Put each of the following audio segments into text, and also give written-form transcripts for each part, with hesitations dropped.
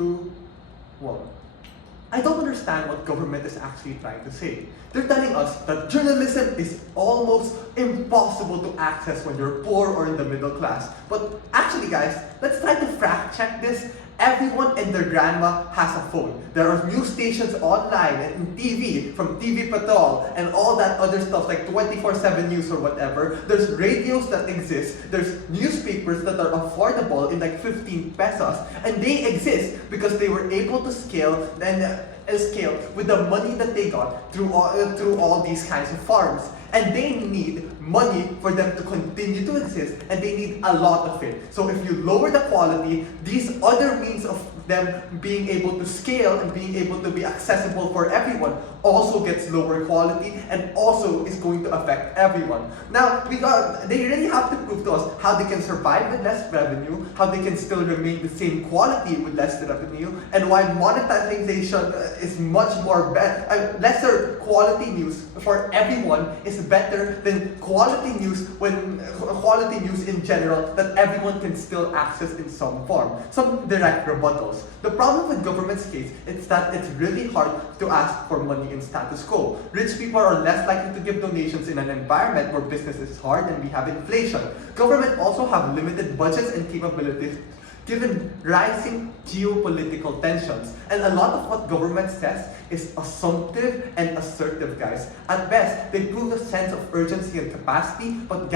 2, 1. I don't understand what government is actually trying to say. They're telling us that journalism is almost impossible to access when you're poor or in the middle class. But actually guys, let's try to fact check this. Everyone and their grandma has a phone. There are news stations online and TV, from TV Patrol and all that other stuff like 24/7 News or whatever. There's radios that exist. There's newspapers that are affordable in like 15 pesos. And they exist because they were able to scale with the money that they got through all these kinds of farms. And they need money for them to continue to exist, and they need a lot of it. So if you lower the quality, these other means of them being able to scale and being able to be accessible for everyone also gets lower quality and also is going to affect everyone. Now, they really have to prove to us how they can survive with less revenue, how they can still remain the same quality with less revenue, and why monetization is much more lesser quality news for everyone is better than quality news in general that everyone can still access in some form. Some direct rebuttals. The problem with government's case is that it's really hard to ask for money in status quo. Rich people are less likely to give donations in an environment where business is hard and we have inflation. Government also have limited budgets and capabilities given rising geopolitical tensions. And a lot of what government says is assumptive and assertive, guys. At best, they prove a sense of urgency and capacity, but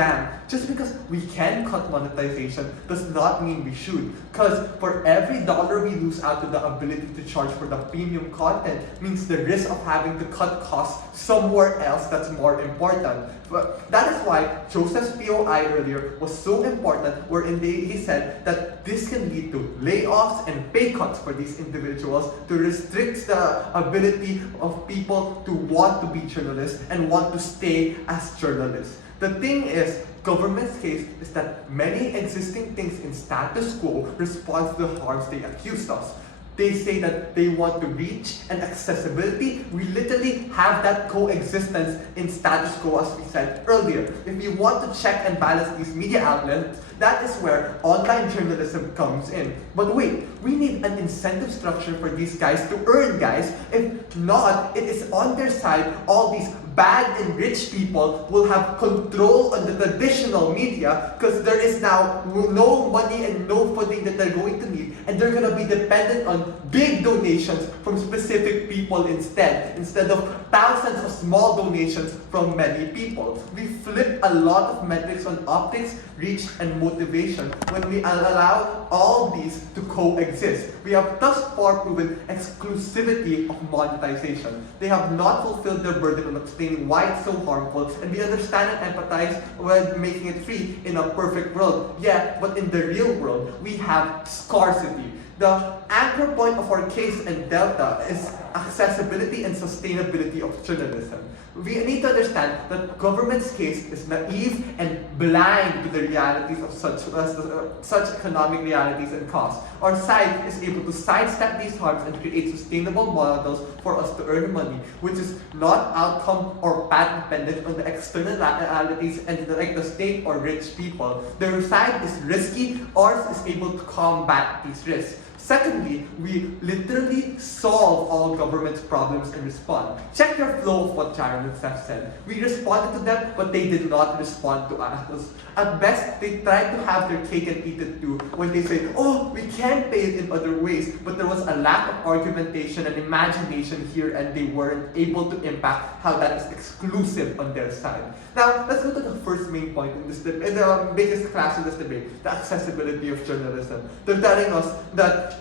just because we can cut monetization does not mean we should. Because for every dollar we lose out to the ability to charge for the premium content means the risk of having to cut costs somewhere else that's more important. But that is why Joseph's POI earlier was so important, wherein he said that this can lead to layoffs and pay cuts for these individuals to restrict the ability of people to want to be journalists and want to stay as journalists. The thing is, government's case is that many existing things in status quo respond to the harms they accused us. They say that they want to reach and accessibility. We literally have that coexistence in status quo, as we said earlier. If you want to check and balance these media outlets, that is where online journalism comes in. But wait, we need an incentive structure for these guys to earn, guys. If not, it is on their side. All these bad and rich people will have control on the traditional media because there is now no money and no funding that they're going to need, and they're going to be dependent on big donations from specific people instead of thousands of small donations from many people. We flip a lot of metrics on optics, reach, and motivation when we allow all these to coexist. We have thus far proven exclusivity of monetization. They have not fulfilled their burden on explaining why it's so harmful, and we understand and empathize with making it free in a perfect world. Yeah, but in the real world, we have scarcity. The anchor point of our case and delta is accessibility and sustainability of journalism. We need to understand that government's case is naive and blind to the realities of such economic realities and costs. Our side is able to sidestep these harms and create sustainable models for us to earn money, which is not outcome or path dependent on the external realities and like the state or rich people. Their side is risky, ours is able to combat these risks. Secondly, we literally solve all government's problems and respond. Check your flow of what Jaron and Steph said. We responded to them, but they did not respond to us. At best, they tried to have their cake and eat it too when they say, oh, we can pay it in other ways, but there was a lack of argumentation and imagination here, and they weren't able to impact how that is exclusive on their side. Now, let's go to the first main point in this debate, the biggest clash in this debate, the accessibility of journalism. They're telling us that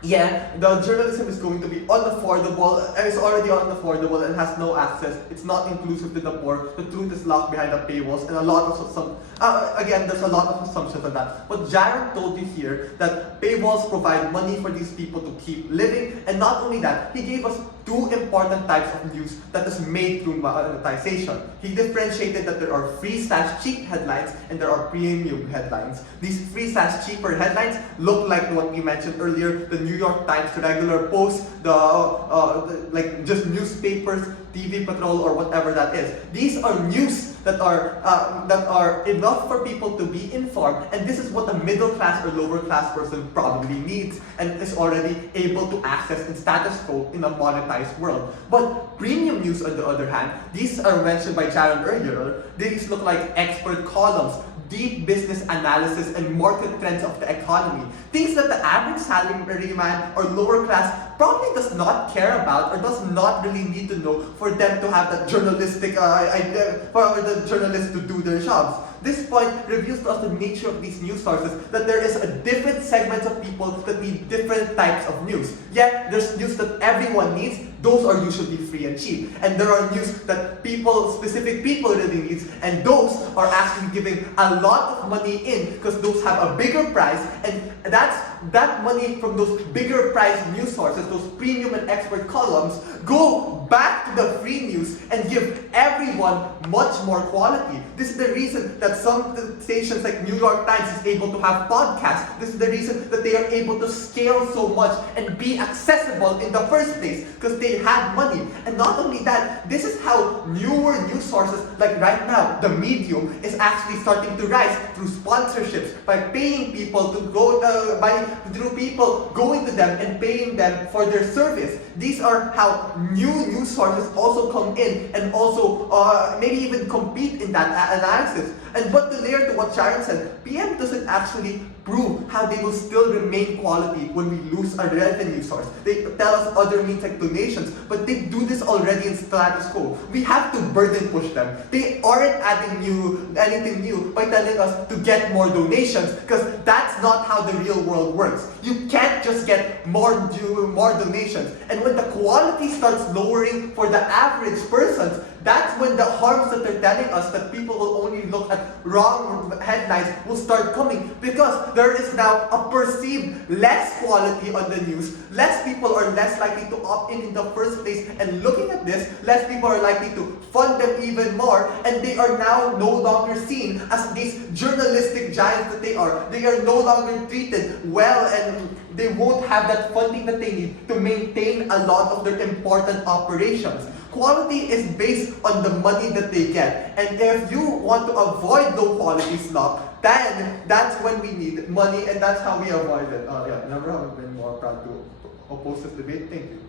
yeah, the journalism is going to be unaffordable, it's already unaffordable and has no access. It's not inclusive to the poor. The truth is locked behind the paywalls, and a lot of again, there's a lot of assumptions on that. But Jaron told you here that paywalls provide money for these people to keep living, and not only that, he gave us two important types of news that is made through monetization. He differentiated that there are free/cheap headlines and there are premium headlines. These free/cheaper headlines look like what we mentioned earlier, the New York Times regular posts, like just newspapers, TV Patrol, or whatever that is. These are news that are enough for people to be informed, and this is what a middle class or lower class person probably needs, and is already able to access in status quo in a monetized world. But premium news, on the other hand, these are mentioned by Jaron earlier. These look like expert columns, deep business analysis, and market trends of the economy. Things that the average salaryman or lower class probably does not care about or does not really need to know for them to have that journalistic idea, for the journalists to do their jobs. This point reveals to us the nature of these news sources, that there is a different segments of people that need different types of news. Yet, there's news that everyone needs. Those are usually free and cheap. And there are news that specific people really need, and those are actually giving a lot of money in because those have a bigger price, and that money from those bigger price news sources, those premium and expert columns, go back to the free news and give everyone much more quality. This is the reason that some stations like New York Times is able to have podcasts. This is the reason that they are able to scale so much and be accessible in the first place, because they had money. And not only that, this is how newer news sources, like right now, the Medium, is actually starting to rise through sponsorships, by paying people to go, through people going to them and paying them for their service. These are how new news sources also come in and also maybe even compete in that analysis. And but to layer to what Sharon said, PM doesn't actually prove how they will still remain quality when we lose a revenue source. They tell us other means like donations, but they do this already in status quo. We have to burden push them. They aren't adding anything new by telling us to get more donations, because that's not how the real world works. You can't just get more donations. And when the quality starts lowering for the average person, that's when the harms that they're telling us, that people will only look at wrong headlines, will start coming, because there is now a perceived less quality on the news. Less people are less likely to opt in the first place, and looking at this, less people are likely to fund them even more, and they are now no longer seen as these journalistic giants that they are. They are no longer treated well, and they won't have that funding that they need to maintain a lot of their important operations. Quality is based on the money that they get. And if you want to avoid low quality slop, then that's when we need money, and that's how we avoid it. Never have been more proud to oppose this debate. Thank you.